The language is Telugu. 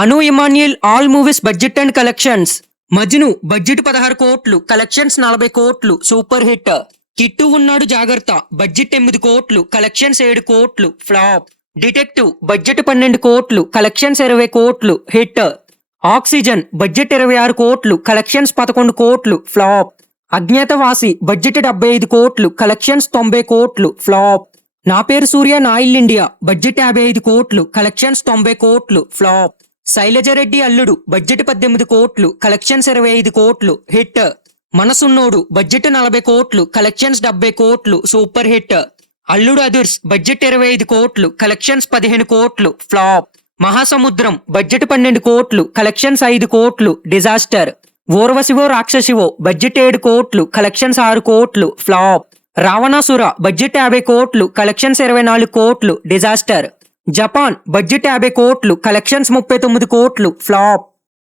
Anu Emmanuel all movies budget and collections. Majnu budget 16 కోట్లు, కలెక్షన్స్ 40 కోట్లు, సూపర్ హిట్. కిట్టు ఉన్నాడు జాగ్రత్త బడ్జెట్ 8 కోట్లు, కలెక్షన్స్ 7 కోట్లు, ఫ్లాప్. డిటెక్టివ్ బడ్జెట్ 12 కోట్లు, కలెక్షన్స్ 20 కోట్లు, హిట్. ఆక్సిజన్ బడ్జెట్ 26 కోట్లు, కలెక్షన్స్ 11 కోట్లు, ఫ్లాప్. అజ్ఞాతవాసి బడ్జెట్ 75 కోట్లు, కలెక్షన్స్ 90 కోట్లు, ఫ్లాప్. నా పేరు సూర్య నా ఇల్లు ఇండియా బడ్జెట్ 55 కోట్లు, కలెక్షన్స్ 90 కోట్లు, ఫ్లాప్. శైలజరెడ్డి అల్లుడు బడ్జెట్ 18 కోట్లు, కలెక్షన్స్ 25 కోట్లు, హిట్. మనసున్నోడు బడ్జెట్ 40 కోట్లు, కలెక్షన్స్ 70 కోట్లు, సూపర్ హిట్. అల్లుడు అదుర్స్ బడ్జెట్ 25 కోట్లు, కలెక్షన్స్ 15 కోట్లు, ఫ్లాప్. మహాసముద్రం బడ్జెట్ 12 కోట్లు, కలెక్షన్స్ 5 కోట్లు, డిజాస్టర్. ఓర్వశివో రాక్షసివో బడ్జెట్ 7 కోట్లు, కలెక్షన్స్ 6 కోట్లు, ఫ్లాప్. రావణాసుర బడ్జెట్ 50 కోట్లు, కలెక్షన్స్ 24 కోట్లు, డిజాస్టర్. జపాన్ బడ్జెట్ 50 కోట్లు, కలెక్షన్స్ 39 కోట్లు, ఫ్లాప్.